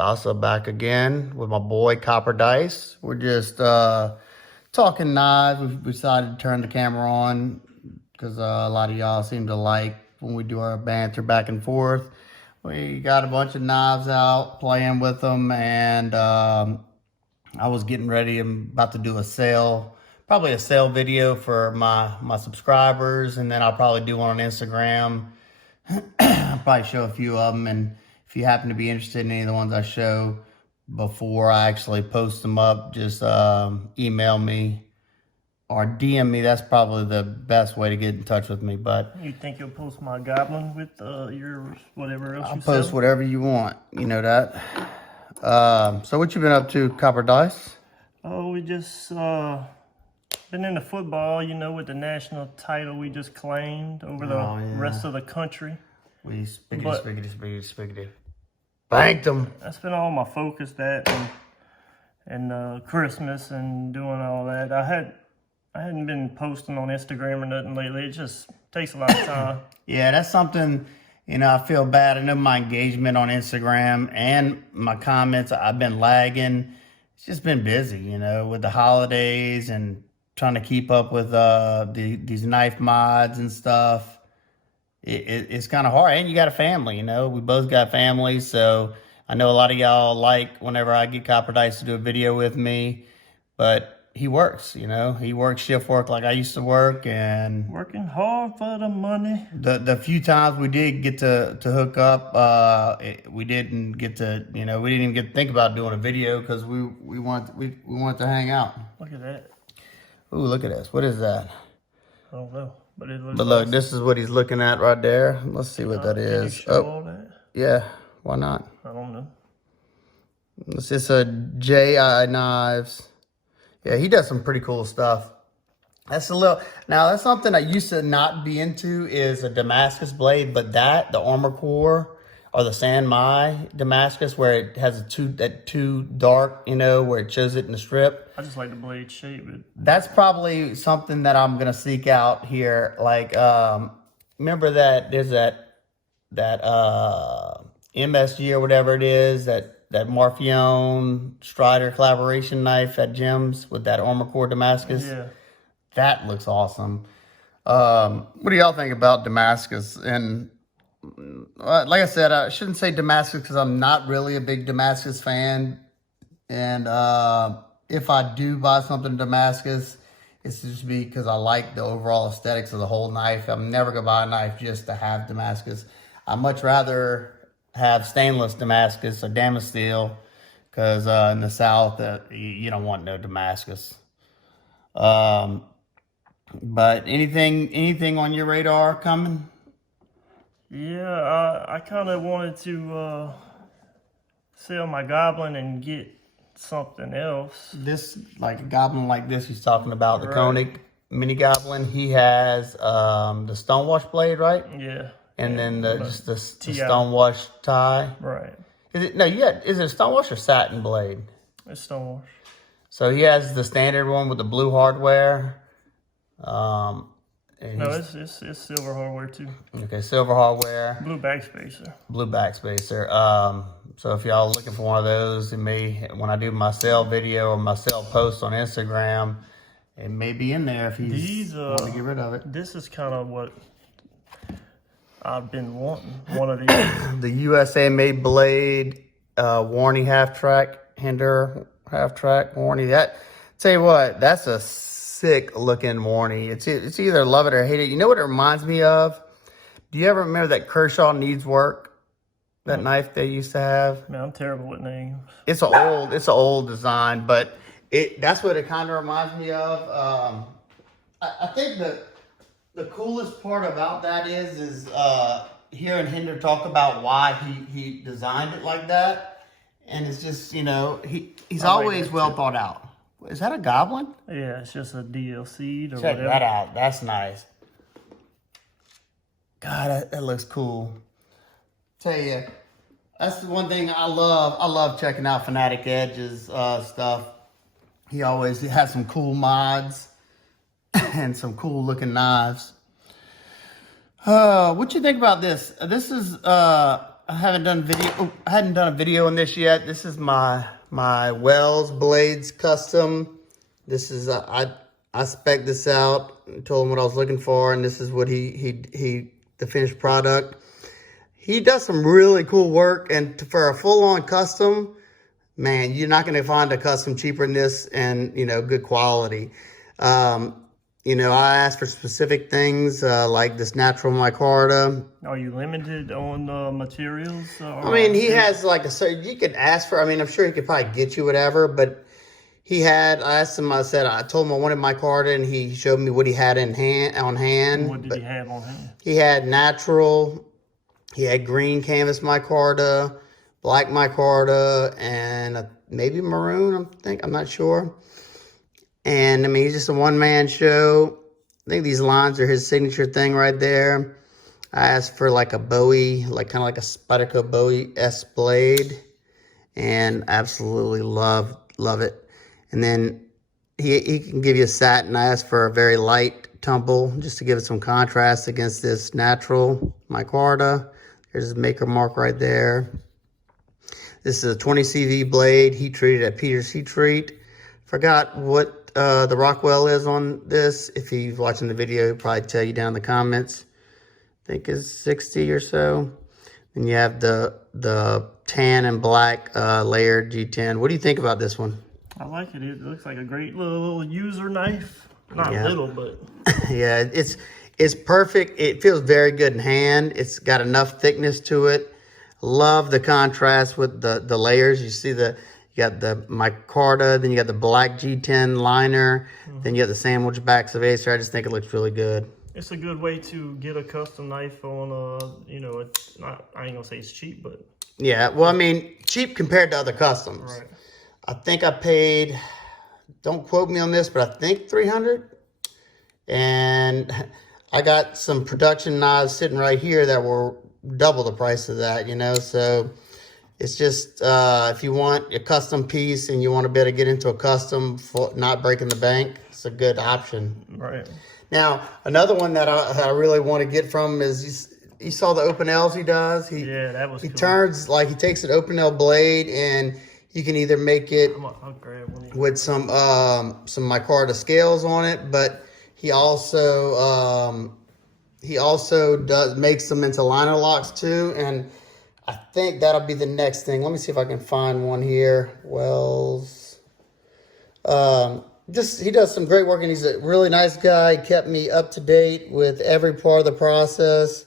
Stasa back again with my boy Copper Dice. We're just talking knives. We've decided to turn the camera on because a lot of y'all seem to like when we do our banter back and forth. We got a bunch of knives out, playing with them, and I was getting ready. I'm about to do a sale, probably a sale video for my subscribers, and then I'll probably do one on Instagram. I'll probably show a few of them, and if you happen to be interested in any of the ones I show before I actually post them up, just email me or DM me. That's probably the best way to get in touch with me. But you think you'll post my goblin with your whatever else I'll you post sell? whatever you want. You know that. So what you been up to, Copper Dice? Oh, we just been into football, you know, with the national title we just claimed over the rest of the country. We spiggity. Banked them. That's been all my focus, that and Christmas and doing all that. I hadn't been posting on Instagram or nothing lately. It just takes a lot of time. Yeah, that's something, you know, I feel bad. I know my engagement on Instagram and my comments, I've been lagging. It's just been busy, you know, with the holidays and trying to keep up with these knife mods and stuff. It's kind of hard. And you got a family, you know. We both got families, so I know a lot of y'all like whenever I get Copper Dice to do a video with me, but he works, you know. He works shift work like I used to work, and Working hard for the money. the few times we did get to hook up, we didn't get to, you know, we didn't even get to think about doing a video because we wanted to hang out. Look at that. Ooh, look at this. What is that? I don't know, but it looks. But look, this is what he's looking at right there. Let's see what that Can you is. show all that? Yeah, why not? I don't know. This is a J.I. Knives. Yeah, he does some pretty cool stuff. That's something I used to not be into, is a Damascus blade, but the Armor Core or the San Mai Damascus, where it has that two dark, you know, where it shows it in the strip. I just like the blade shape. That's probably something that I'm gonna seek out here. Like, remember that there's that MSG or whatever it is, that Marfione Strider collaboration knife at Gems with that Armor Core Damascus. Yeah. That looks awesome. What do y'all think about Damascus? And like I said, I shouldn't say Damascus because I'm not really a big Damascus fan. And if I do buy something Damascus, it's just because I like the overall aesthetics of the whole knife. I'm never going to buy a knife just to have Damascus. I'd much rather have stainless Damascus or Damasteel, because in the South, you don't want no Damascus. But anything on your radar coming? Yeah, I kind of wanted to sell my goblin and get something else. This, like a goblin like this he's talking about, the Right. Koenig mini goblin. He has the Stonewash blade, right? Yeah. And then the TI. Stonewash tie. Right. Is it a Stonewash or satin blade? It's Stonewash. So he has the standard one with the blue hardware. No, it's silver hardware too. Okay, silver hardware. Blue backspacer. Blue backspacer. So if y'all looking for one of those, it may, when I do my sale video or my sale post on Instagram, it may be in there if he's want to get rid of it. This is kind of what I've been wanting. One of these. The USA made blade, Warney half track, Hinder half track Warney. Tell you what, that's a sick looking Warney. It's either love it or hate it. You know what it reminds me of? Do you ever remember that Kershaw Needs Work? That knife they used to have? Man, I'm terrible with names. It's an old design, but that's what it kind of reminds me of. I think the coolest part about that is hearing Hinder talk about why he designed it like that, and it's just, you know, he's always well thought out. Is that a goblin? Yeah, it's just a DLC or Check whatever. that out. That's nice. God, that looks cool. Tell you, that's the one thing I love. I love checking out Fanatic Edge's stuff. He has some cool mods and some cool looking knives. What you think about this? This is I haven't done video. I hadn't done a video on this yet. This is my Wells Blades custom. This is I spec'd this out, told him what I was looking for, and this is what the finished product. He does some really cool work, and for a full-on custom, man, you're not going to find a custom cheaper than this, and good quality. I asked for specific things like this natural micarta. Are you limited on materials? I mean, he has like you could ask for, I'm sure he could probably get you whatever, but I asked him, I told him I wanted micarta, and he showed me what he had on hand. What did he have on hand? He had natural, he had green canvas micarta, black micarta, and maybe maroon, I'm not sure. And he's just a one-man show. I think these lines are his signature thing right there. I asked for like a Bowie, kind of like a Spyderco Bowie S blade, and absolutely love it. And then he can give you a satin. I asked for a very light tumble just to give it some contrast against this natural micarta. There's his maker mark right there. This is a 20 CV blade, heat treated at Peters Heat Treat. Forgot what the Rockwell is on this. If he's watching the video, he'll probably tell you down in the comments. I think it's 60 or so. And you have the tan and black layered G10. What do you think about this one? I like it. It looks like a great little user knife. Not little, but yeah, it's perfect. It feels very good in hand. It's got enough thickness to it. Love the contrast with the layers. You see you got the micarta, then you got the black G10 liner, then you got the sandwich backs of Acer. I just think it looks really good. It's a good way to get a custom knife on it's not, I ain't gonna say it's cheap, but yeah, well, cheap compared to other customs. right. I think I paid, don't quote me on this, but I think $300. And I got some production knives sitting right here that were double the price of that, so it's just, if you want a custom piece and you want to be able to get into a custom for not breaking the bank, it's a good option. Right. Now, another one that I really want to get from is, you saw the open L's he does? Yeah, that was He cool. turns, he takes an open L blade, and you can either make it I'll grab one. with some micarta scales on it, but he also makes them into liner locks too, and I think that'll be the next thing. Let me see if I can find one here. Wells. He does some great work, and he's a really nice guy. He kept me up to date with every part of the process.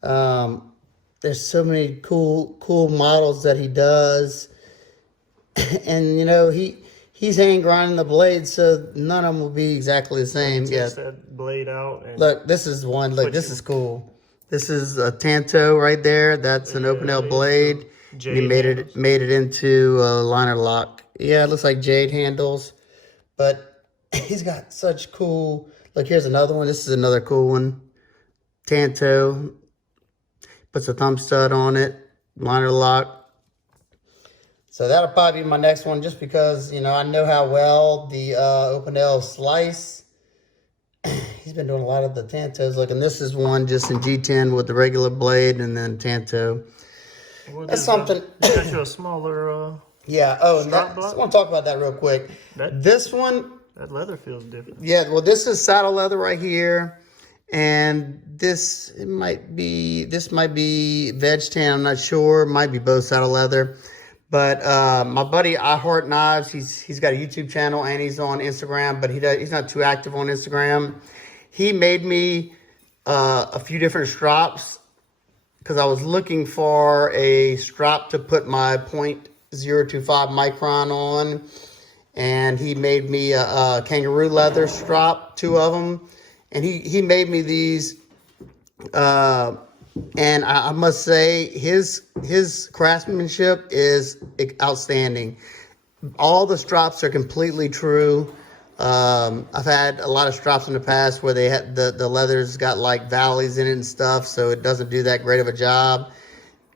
There's so many cool models that he does. And he's hand grinding the blades, so none of them will be exactly the same. Takes that blade out. And Look, this is one. Look, this is cool. This is a Tanto right there. That's an open L blade. He made it into a liner lock. Yeah, it looks like jade handles, but he's got such cool. Look, here's another one. This is another cool one. Tanto puts a thumb stud on it, liner lock. So that'll probably be my next one, just because I know how well the open L slice. He's been doing a lot of the Tantos. Look, and this is one just in G10 with the regular blade and then Tanto. That's something. Got you a smaller. Yeah. Oh, and I want to talk about that real quick. This one. That leather feels different. Yeah. Well, this is saddle leather right here, and this might be veg tan. I'm not sure. Might be both saddle leather. But my buddy I Heart Knives, he's got a YouTube channel and he's on Instagram, but he's not too active on Instagram. He made me a few different strops because I was looking for a strap to put my .025 micron on, and he made me a kangaroo leather strap, 2 of them, and he made me these. And I must say, his craftsmanship is outstanding. All the strops are completely true. I've had a lot of strops in the past where they had the leather's got like valleys in it and stuff, so it doesn't do that great of a job.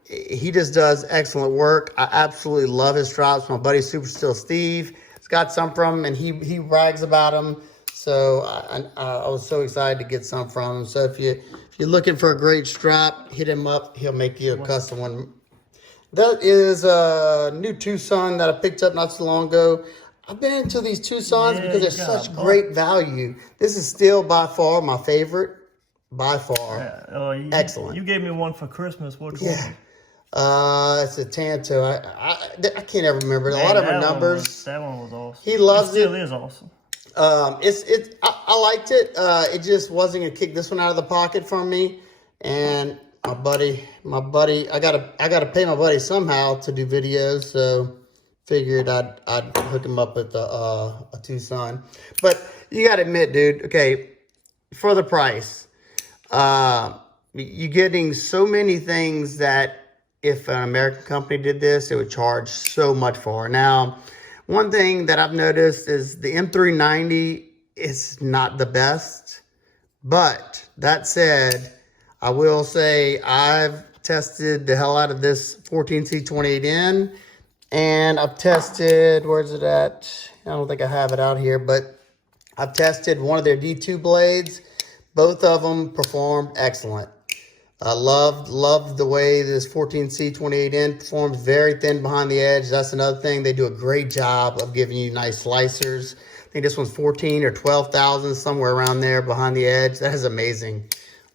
He just does excellent work. I absolutely love his strops. My buddy Super Still Steve has got some from him, and he brags about them. So I was so excited to get some from him. So if you're looking for a great strap, hit him up. He'll make you a custom one. That is a new Tucson that I picked up not so long ago. I've been into these Tucsons because they're such great value. This is still by far my favorite. By far. Excellent. You gave me one for Christmas. Which one? It's a Tanto. I can't ever remember. A lot of them numbers. That one was awesome. He loves it. It still is awesome. I liked it. It just wasn't gonna kick this one out of the pocket from me. And my buddy, I gotta pay my buddy somehow to do videos. So figured I'd hook him up with a Tucson. But you gotta admit, dude. Okay, for the price. You're getting so many things that if an American company did this, it would charge so much for. Now, one thing that I've noticed is the M390 is not the best. But that said, I will say I've tested the hell out of this 14C28N. And I've tested, where's it at? I don't think I have it out here, but I've tested one of their D2 blades. Both of them performed excellent. I loved the way this 14C28N performs. Very thin behind the edge. That's another thing. They do a great job of giving you nice slicers. I think this one's 14 or 12 thousand, somewhere around there behind the edge. That is amazing.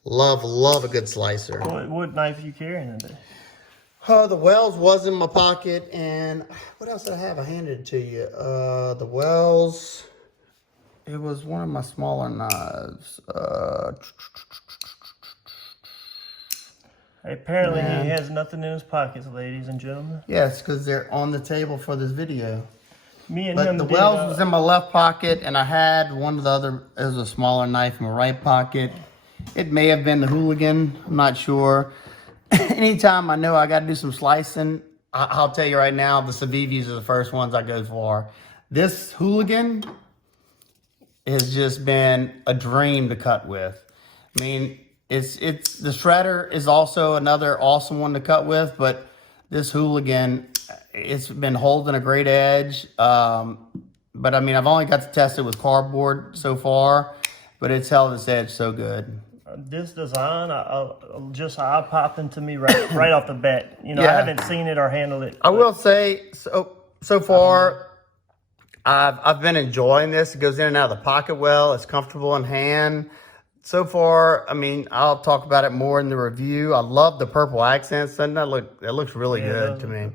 Love a good slicer. What knife are you carrying today? The Wells was in my pocket, and what else did I have? I handed it to you. The Wells. It was one of my smaller knives. Apparently he has nothing in his pockets, ladies and gentlemen. Yes, because they're on the table for this video. Me and But him the did, Wells was in my left pocket, and I had one of the other, it was a smaller knife in my right pocket. It may have been the Hooligan, I'm not sure. Anytime I know I got to do some slicing, I'll tell you right now, the Civivis are the first ones I go for. This Hooligan has just been a dream to cut with. I mean, it's the Shredder is also another awesome one to cut with, but this Hooligan, it's been holding a great edge. But I mean, I've only got to test it with cardboard so far, but it's held its edge so good. This design, I popped into me right off the bat. You know, Yeah. I haven't seen it or handled it. I will say, so far, I've been enjoying this. It goes in and out of the pocket well. It's comfortable in hand. So far, I mean, I'll talk about it more in the review. I love the purple accents. Doesn't that look? It looks really good to me.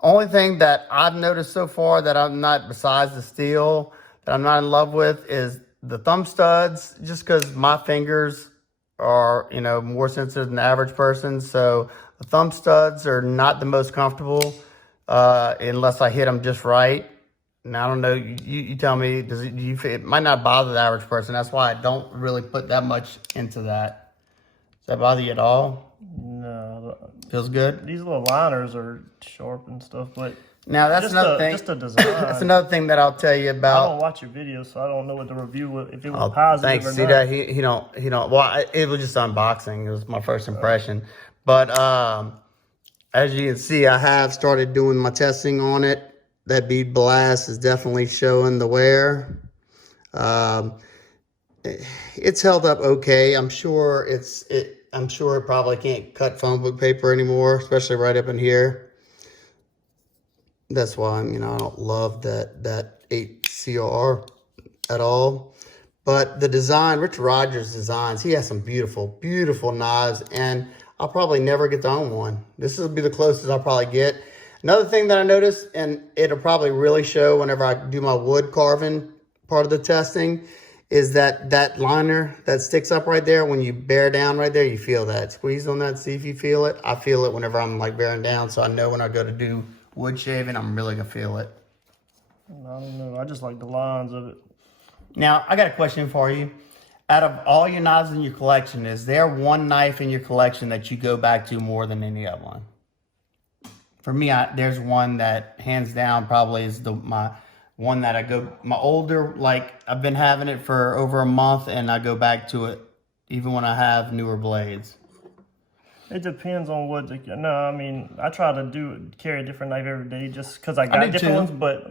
Only thing that I've noticed so far that I'm not, besides the steel, that I'm not in love with is the thumb studs. Just because my fingers are, you know, more sensitive than the average person, so the thumb studs are not the most comfortable unless I hit them just right. Now, I don't know, you tell me, it might not bother the average person. That's why I don't really put that much into that. Does that bother you at all? No. Feels good? These little liners are sharp and stuff, but Now, that's another thing. Just a design. That's another thing that I'll tell you I about. don't watch your videos, so I don't know what the review was, if it was positive Thanks. or See not. that? He don't. Well, it was just unboxing. It was my first impression. But as you can see, I have started doing my testing on it. That bead blast is definitely showing the wear. It's held up okay. I'm sure it probably can't cut phone book paper anymore, especially right up in here. That's why I don't love that 8CR at all. But the design, Rich Rogers designs, he has some beautiful, beautiful knives, and I'll probably never get to own one. This will be the closest I'll probably get. Another thing that I noticed, and it'll probably really show whenever I do my wood carving part of the testing, is that liner that sticks up right there. When you bear down right there, you feel that. Squeeze on that, see if you feel it. I feel it whenever I'm like bearing down, so I know when I go to do wood shaving, I'm really gonna feel it. I don't know. I just like the lines of it. Now, I got a question for you. Out of all your knives in your collection, is there one knife in your collection that you go back to more than any other one? For me, there's one that hands down probably is my one that I go, my older, like I've been having it for over a month and I go back to it even when I have newer blades. It depends on what. I mean, I try to carry a different knife every day just because I got different ones. But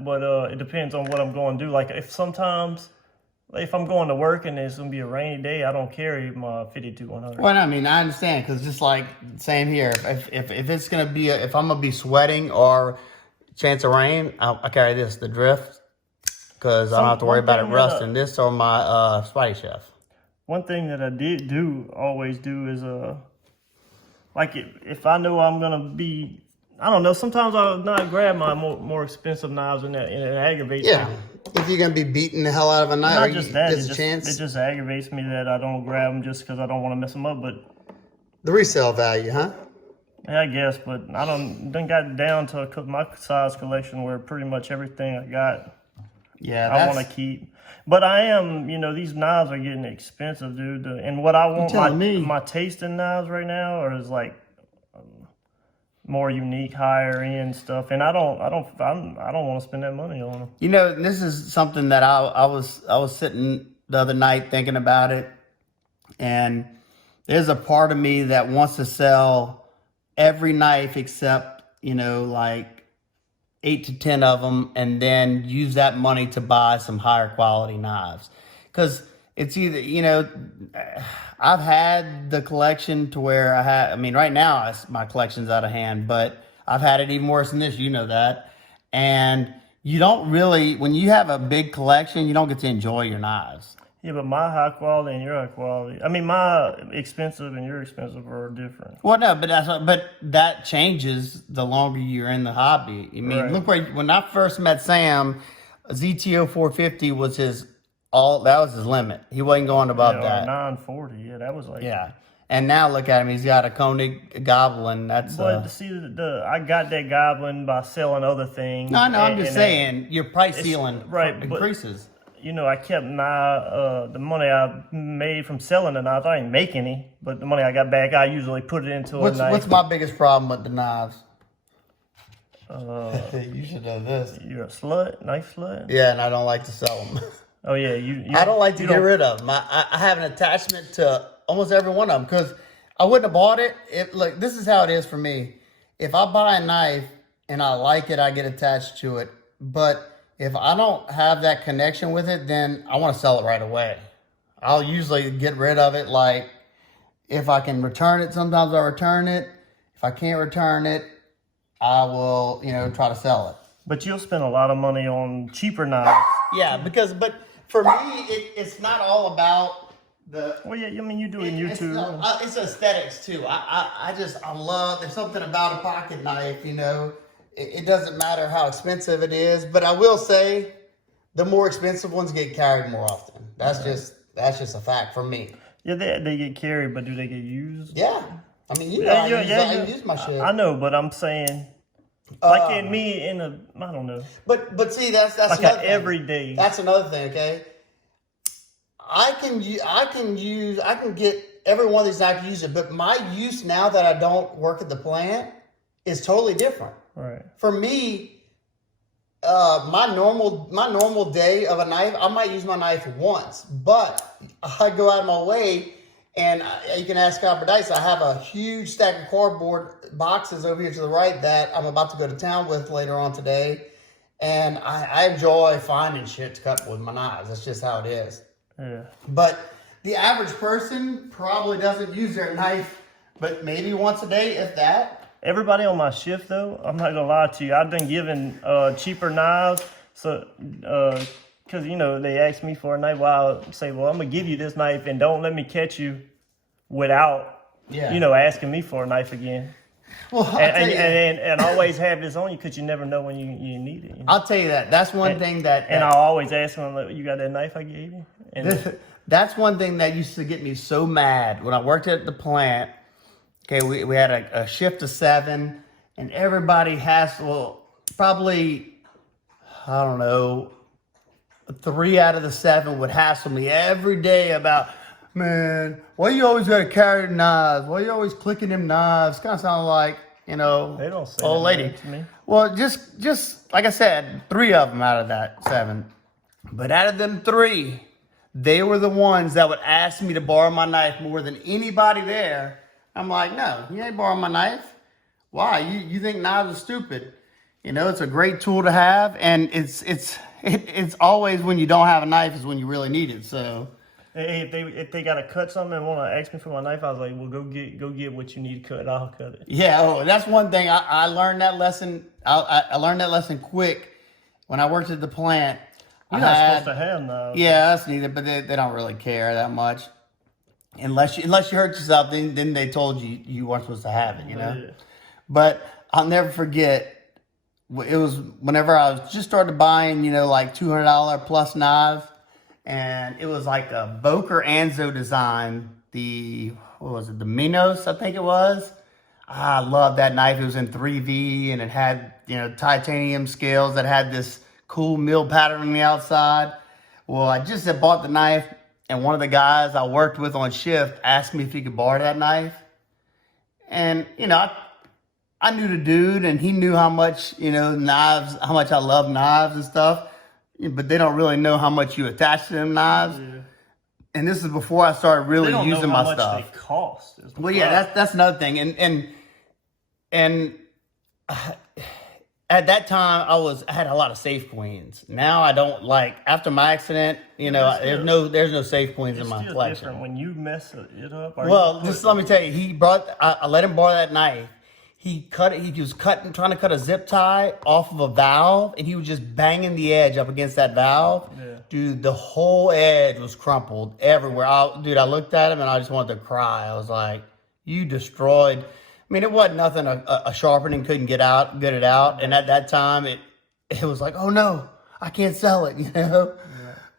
it depends on what I'm going to do. Like if sometimes, if I'm going to work and it's gonna be a rainy day, I don't carry my 52-100. Well, I mean, I understand because just like same here. If it's gonna be if I'm gonna be sweating or chance of rain, I carry the Drift, because I don't have to worry about it rusting. This or my Spidey Chef. One thing that I always do is like if I know I'm gonna be, I don't know, sometimes I'll not grab my more expensive knives and it aggravates me. If you're gonna be beating the hell out of a knife, Not or just you that, get a chance. it just aggravates me that I don't grab them just because I don't want to mess them up. But The resale value, huh? yeah, I guess. But I don't got down to my size collection where pretty much everything I got, Yeah, I want to keep. But I am, these knives are getting expensive, dude. And what I want my tasting knives right now is like more unique, higher end stuff, and I don't want to spend that money on them. This is something that I was sitting the other night thinking about it, and there's a part of me that wants to sell every knife except like 8 to 10 of them, and then use that money to buy some higher quality knives, because it's either I've had the collection to where right now my collection's out of hand, but I've had it even worse than this, that. And you don't really, when you have a big collection, you don't get to enjoy your knives. Yeah, but my high quality and your high quality, my expensive and your expensive are different. Well, no, but that changes the longer you're in the hobby. Right. Look when I first met Sam, ZTO 450 was that was his limit. He wasn't going above that. 940, yeah, that was like. Yeah, and now look at him. He's got a Koenig Goblin. That's. But see, I got that Goblin by selling other things. No, I'm just saying your price ceiling increases. I kept the money I made from selling the knives. I didn't make any, but the money I got back, I usually put it into a knife. What's my biggest problem with the knives? You should know this. You're a slut, knife slut. Yeah, and I don't like to sell them. Oh yeah, I don't like to get rid of them. I have an attachment to almost every one of them because I wouldn't have bought it. Look, this is how it is for me. If I buy a knife and I like it, I get attached to it. But if I don't have that connection with it, then I want to sell it right away. I'll usually get rid of it. Like if I can return it, sometimes I'll return it. If I can't return it, I will, try to sell it. But you'll spend a lot of money on cheaper knives. Yeah, but for me, it's not all about the. Well, yeah, you do it in YouTube. It's aesthetics too. I love. There's something about a pocket knife. It doesn't matter how expensive it is, but I will say, the more expensive ones get carried more often. That's just a fact for me. Yeah, they get carried, but do they get used? Yeah, I use my shit. I know, but I'm saying. Like in me, I don't know. But see, that's like another thing. Every day. That's another thing. Okay, I can get every one of these knives to use it, but my use now that I don't work at the plant is totally different. Right. For me, my normal day of a knife, I might use my knife once, but I go out of my way. And you can ask Copper Dice. I have a huge stack of cardboard boxes over here to the right that I'm about to go to town with later on today. And I enjoy finding shit to cut with my knives. That's just how it is. Yeah. But the average person probably doesn't use their knife, but maybe once a day, if that. Everybody on my shift, though, I'm not going to lie to you. I've been given cheaper knives. So, because, they ask me for a knife. Well, I'll say, well, I'm going to give you this knife and don't let me catch you without, asking me for a knife again. Well, and always have this on you because you never know when you need it. I'll tell you that. That's one thing that... And I'll always ask them, like, you got that knife I gave you? And that's one thing that used to get me so mad. When I worked at the plant, okay, we had a shift of 7, and everybody probably, I don't know, 3 out of the 7 would hassle me every day about, man, why you always got to carry the knives? Why you always clicking them knives? Kind of sound like, they don't say old lady to me. Well, just like I said, 3 of them out of that 7. But out of them 3, they were the ones that would ask me to borrow my knife more than anybody there. I'm like, no, you ain't borrowing my knife. Why? You think knives are stupid? It's a great tool to have, and it's it's always when you don't have a knife is when you really need it. So Hey, if they gotta cut something and want to ask me for my knife, I was like, well, go get what you need to cut. I'll cut it. yeah, oh, that's one thing I learned that lesson. I learned that lesson quick when I worked at the plant. You're not supposed to have knives. Yeah, that's needed, but they don't really care that much. Unless you hurt yourself, then they told you you weren't supposed to have it, you know. Yeah. But I'll never forget. It was whenever I was just started buying, like $200 plus knives, and it was like a Boker Anzo design. What was it? The Minos, I think it was. I love that knife. It was in 3V and it had titanium scales that had this cool mill pattern on the outside. Well, I just had bought the knife, and one of the guys I worked with on shift asked me if he could borrow that knife, and I knew the dude, and he knew how much, knives, how much I love knives and stuff, but they don't really know how much you attach to them knives. Yeah. And this is before I started really They don't using know how my much stuff. they cost. Well, yeah, that's another thing. And at that time, I had a lot of Safe Queens. Now I don't after my accident, there's no Safe Queens in my still collection. different when you mess it up. Well, just let me tell you, I let him borrow that knife. He was trying to cut a zip tie off of a valve, and he was just banging the edge up against that valve. Yeah. Dude, the whole edge was crumpled everywhere. I looked at him and I just wanted to cry. I was like, you destroyed. I mean, it wasn't nothing a sharpening couldn't get it out. And at that time, it was like, oh no, I can't sell it, Yeah.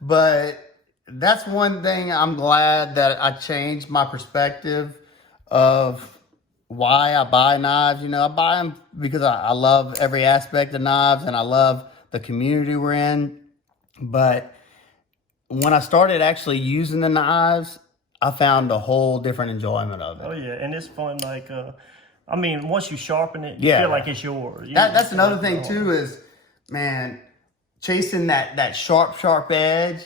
But that's one thing I'm glad that I changed my perspective of why I buy knives. I buy them because I love every aspect of knives and I love the community we're in. But when I started actually using the knives, I found a whole different enjoyment of it. Oh yeah, and it's fun. Once you sharpen it, you Yeah. feel like it's yours. That's another thing too is, man, chasing that sharp edge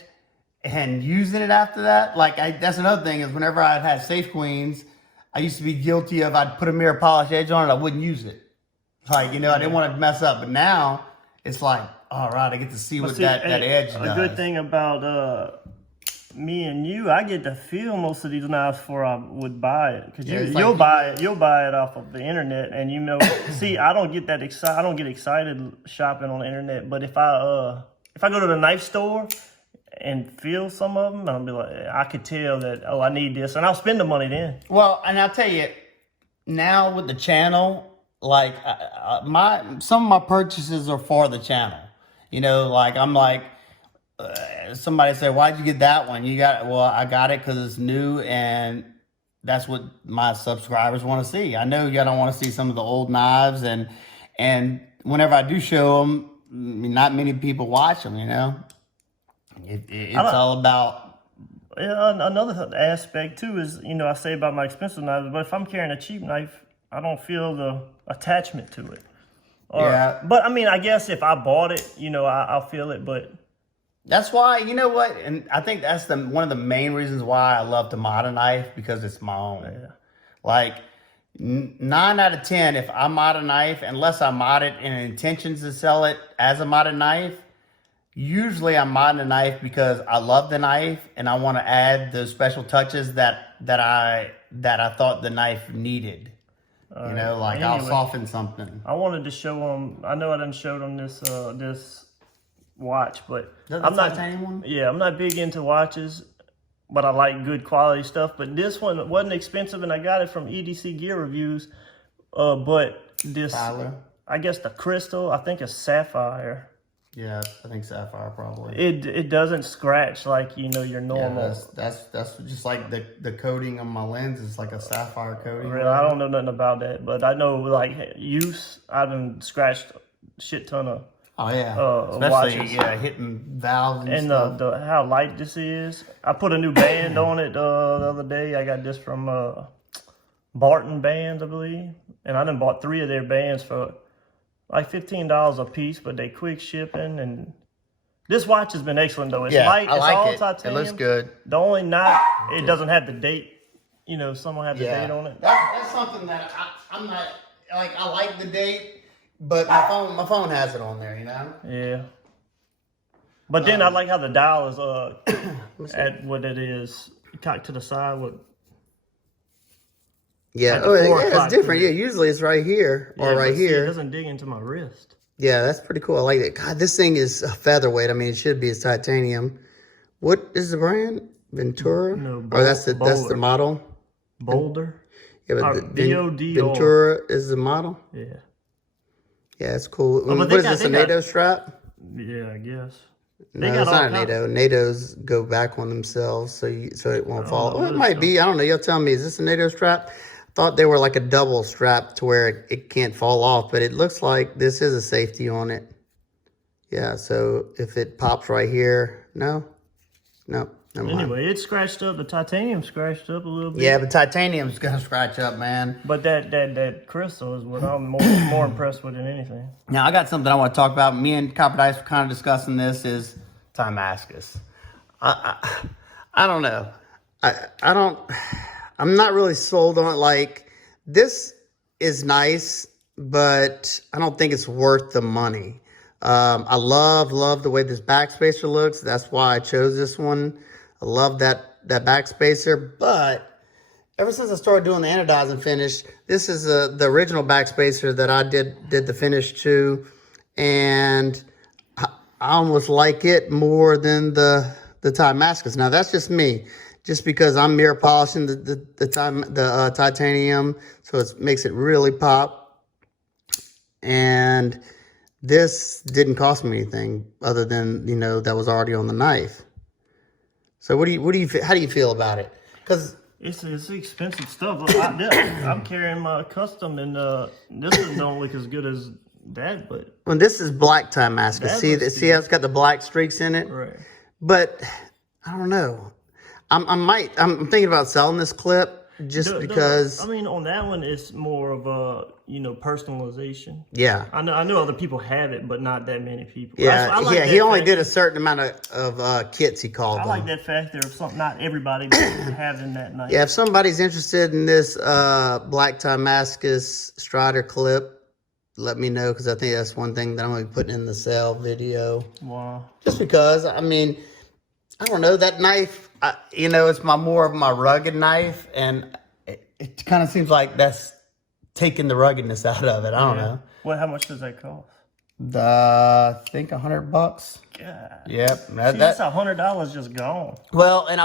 and using it after that. That's another thing is whenever I'd had Safe Queens, I used to be guilty of I'd put a mirror polish edge on it, I wouldn't use it. I didn't want to mess up. But now it's like, all right, I get to see what that edge does. A good thing about me and you, I get to feel most of these knives before I would buy it, because you'll buy it off of the internet, and see, I don't get that excited. I don't get excited shopping on the internet. But if I go to the knife store and feel some of them, I'll be like, I could tell that, oh, I need this, and I'll spend the money then. Well, and I'll tell you, now with the channel, some of my purchases are for the channel. I'm like, somebody said, why'd you get that one? I got it because it's new, and that's what my subscribers want to see. I know y'all don't want to see some of the old knives, and whenever I do show them, not many people watch them, It's all about. Yeah, another aspect too is, I say about my expensive knives, but if I'm carrying a cheap knife, I don't feel the attachment to it. Yeah. But I guess if I bought it, I'll feel it. But that's why, what? And I think that's one of the main reasons why I love to mod a knife, because it's my own. Yeah. 9 out of 10, if I mod a knife, unless I mod it in intentions to sell it as a modded knife, usually I'm modding a knife because I love the knife and I want to add those special touches that I thought the knife needed. I'll soften something. I wanted to show them. I know I didn't show them this watch, but I'm not titanium one. Yeah, I'm not big into watches, but I like good quality stuff. But this one wasn't expensive, and I got it from EDC Gear Reviews. But this, Tyler. I guess the crystal, I think it's sapphire. Yeah, I think sapphire probably. It doesn't scratch like your normal. Yeah, that's just like the coating on my lens is like a sapphire coating. Really, I don't know nothing about that, but I know use. I've been scratched a shit ton of. Oh yeah, especially watches. Hitting valves and stuff. The how light this is. I put a new band on it the other day. I got this from Barton Bands, I believe, and I done bought 3 of their bands for like $15 a piece, but they quick shipping. And this watch has been excellent though. It's light. It's all titanium. It looks good. The only knot, it doesn't have the date. Someone have the date on it. That's something that I'm not I like the date, but my phone has it on there. Yeah. But then I like how the dial is at what it is, cocked to the side with. Yeah, At the 4 yeah, o'clock it's different. Yeah, period. usually it's right here or Yeah, right but see, here. it doesn't dig into my wrist. Yeah, that's pretty cool. I like it. God, this thing is a featherweight. I mean, it should be. It's titanium. What is the brand? Ventura? No, Or that's the Bowler. model? Boulder. Yeah, but Or VOD or- Ventura is the model? Yeah. Yeah, it's cool. but What they is got- this, a they got- NATO strap? Yeah, I guess. No, got it's all not a kinds- NATO. NATO's go back on themselves, so it won't fall. Well, it this might be. I don't know. You'll tell me. Is this a NATO strap? I thought they were like a double strap to where it can't fall off, but it looks like this is a safety on it. Yeah, so if it pops right here, no, never mind. Anyway, it's scratched up. The titanium scratched up a little bit. Yeah, but titanium's gonna scratch up, man. But that crystal is what I'm more impressed with than anything. Now I got something I want to talk about. Me and Copper Dice were kind of discussing this. Is Timascus. I don't know. I don't. I'm not really sold on it. Like, this is nice, but I don't think it's worth the money. I love the way this backspacer looks. That's why I chose this one. I love that backspacer, but ever since I started doing the anodizing finish, this is the original backspacer that I did the finish to, and I almost like it more than the Timascus. Now that's just me, just because I'm mirror polishing the titanium, so it makes it really pop. And this didn't cost me anything other than, that was already on the knife. So how do you feel about it? Because It's expensive stuff. I'm carrying my custom, and this don't look as good as that, but when this is black Timascus, That see looks how it's got the black streaks in it. right. But I don't know. I'm thinking about selling this clip just because. I mean, on that one, it's more of a personalization. Yeah. I know other people have it, but not that many people. Yeah, I like yeah. that He only fact- did a certain amount of kits. He called I them. like that factor of something not everybody having that night. Yeah, if somebody's interested in this black Timascus Strider clip, let me know, because I think that's one thing that I'm going to be putting in the sale video. Wow. Just because, I mean, I don't know, that knife, it's more of my rugged knife, and it kind of seems like that's taking the ruggedness out of it. I don't know. How much does that cost? I think $100. God. Yep. See, that's $100 just gone. Well, and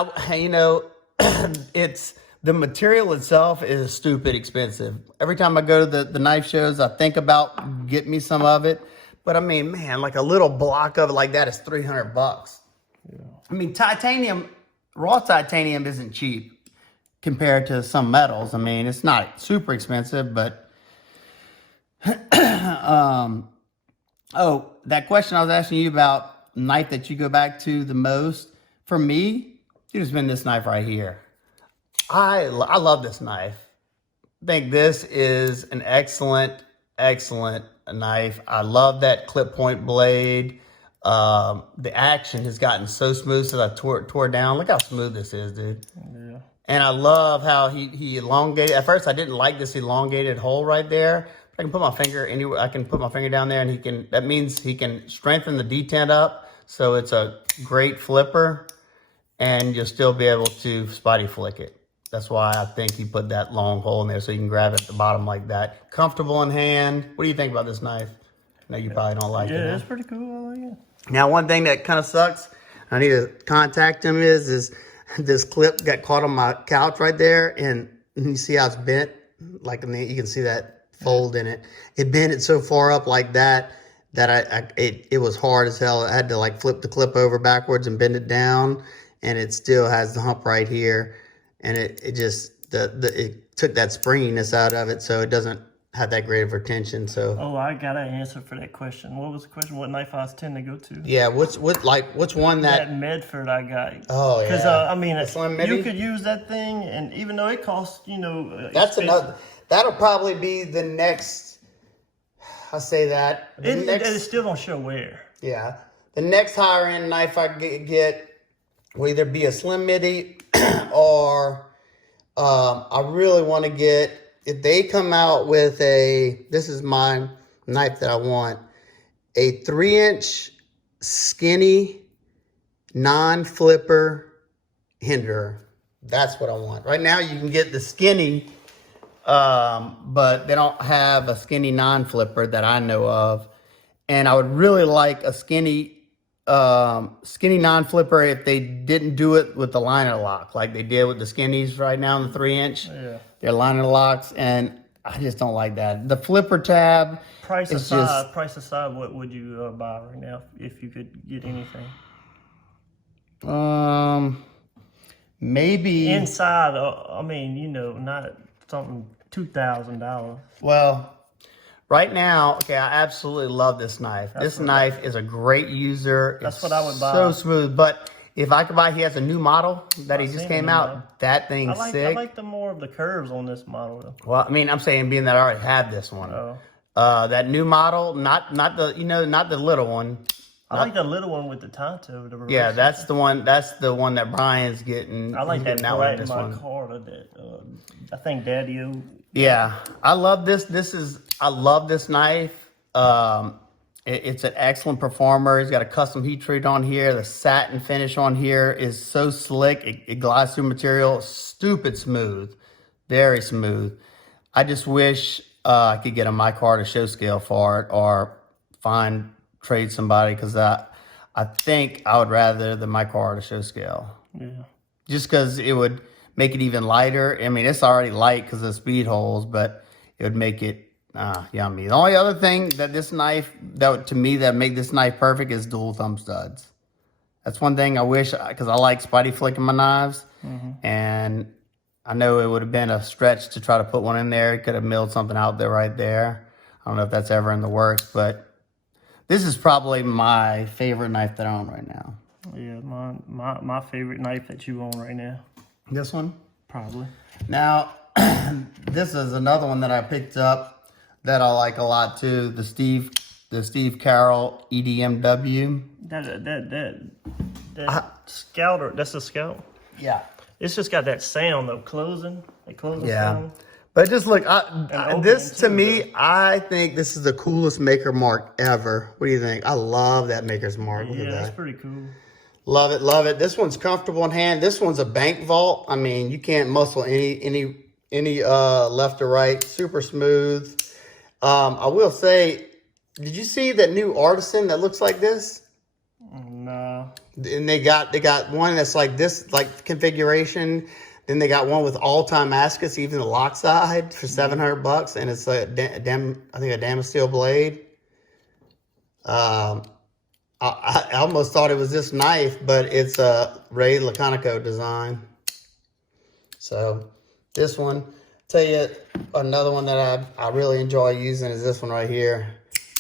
it's the material itself is stupid expensive. Every time I go to the knife shows, I think about getting me some of it. But I mean, man, like a little block of it like that is $300. Yeah. I mean, raw titanium isn't cheap compared to some metals. I mean, it's not super expensive, but that question I was asking you about knife that you go back to the most, for me, it has been this knife right here. I love this knife. I think this is an excellent knife. I love that clip point blade. The action has gotten so smooth since I tore it down. Look how smooth this is, dude. Yeah. And I love how he elongated. At first, I didn't like this elongated hole right there. I can put my finger anywhere. I can put my finger down there, and that means he can strengthen the detent up. So it's a great flipper, and you'll still be able to spotty flick it. That's why I think he put that long hole in there so you can grab it at the bottom like that. Comfortable in hand. What do you think about this knife? I know you probably don't like it. Yeah, Huh? it's pretty cool. I like it. Now, one thing that kind of sucks, I need to contact him, is this clip got caught on my couch right there, and you see how it's bent? Like, you can see that fold in it. It bent it so far up like that it was hard as hell. I had to like flip the clip over backwards and bend it down, and it still has the hump right here. And it just, it took that springiness out of it, so it doesn't have that great of retention. So Oh, I got an answer for that question. What was the question? What knife I tend to go to? yeah, which one That Medford I got. Oh, yeah. Because I mean, The Slim Midi? you could use that thing, and even though it costs, that's expensive, another. That'll probably be the next. I say that the It still don't show wear. Yeah, the next higher end knife I get will either be a Slim Midi or I really want to get, if they come out with this is my knife that I want, a 3-inch skinny non-flipper hinderer. That's what I want. Right now you can get the skinny, but they don't have a skinny non-flipper that I know of. And I would really like a skinny non-flipper if they didn't do it with the liner lock like they did with the skinnies right now in the 3-inch. Yeah. They're liner locks, and I just don't like that. The flipper tab. Price It's aside, what would you buy right now if you could get anything? Maybe Inside, I mean, you know, not something $2,000. Well, right now, okay, I absolutely love this knife. This knife is a great user. That's what I would buy. So smooth. But if I could buy, he has a new model that he just came out. That thing's I sick. like the more of the curves on this model though. Well, I mean, I'm saying being that I already have this one. Oh. That new model, not the little one. I like the little one with the Tonto. The Yeah, that's the one. That's the one that Brian's getting. I like he's that getting out right with in this my one. car. That I think Daddy-O. Yeah, I love this. I love this knife. It's an excellent performer. He's got a custom heat treat on here. The satin finish on here is so slick. It glides through material. Stupid smooth. Very smooth. I just wish I could get a micar to show scale for it or trade somebody, because I think I would rather the micar to show scale. Yeah. Just because it would make it even lighter. I mean, it's already light because of the speed holes, but it would make it yummy. The only other thing that this knife, that make this knife perfect, is dual thumb studs. That's one thing I wish, because I like Spidey flicking my knives, and I know it would have been a stretch to try to put one in there. It could have milled something out there right there. I don't know if that's ever in the works, but this is probably my favorite knife that I own right now. Yeah, my favorite knife that you own right now. This one? Probably. Now, this is another one that I picked up that I like a lot too. The Steve Carroll EDMW. That Scouter, that's a Scout. Yeah. It's just got that sound of closing. It closes sound. But just look, this to too, me, I think this is the coolest Maker Mark ever. What do you think? I love that Maker's Mark. Look at Yeah, that. that's pretty cool. Love it, love it. This one's comfortable in hand. This one's a bank vault. I mean, you can't muscle any left or right. Super smooth. I will say, did you see that new Artisan that looks like this? No. And they got one that's like this, like configuration. Then they got one with all-time Ascus, even the lock side, for $700, and it's a Damasteel blade. I almost thought it was this knife, but it's a Ray Laconico design. So this one, tell you another one that I really enjoy using is this one right here.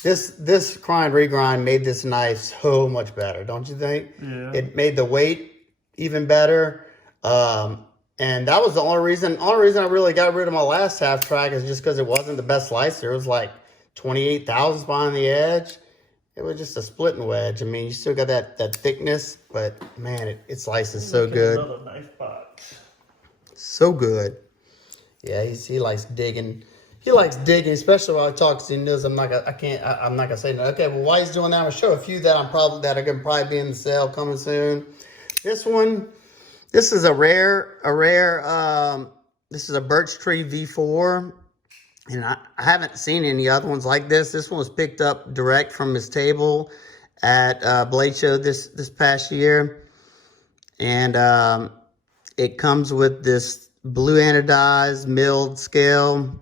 This grind regrind made this knife so much better, don't you think? Yeah. It made the weight even better. And that was the only reason I really got rid of my last half track, is just because it wasn't the best slicer. It was like 28 thousandths behind the edge. It was just a splitting wedge. I mean, you still got that thickness, but man, it slices so good. Another knife box. So good. Yeah, he likes digging. He likes digging, especially when I talk, because he knows I'm not gonna say no. Okay, well, while he's doing that, I'm gonna show a few that are gonna probably be in the sale coming soon. This one, this is a rare. This is a Birch Tree V4, and I haven't seen any other ones like this. This one was picked up direct from his table at Blade Show this past year, and it comes with this blue anodized milled scale,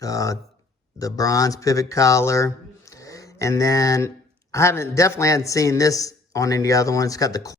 the bronze pivot collar, and then I definitely haven't seen this on any other one. It's got the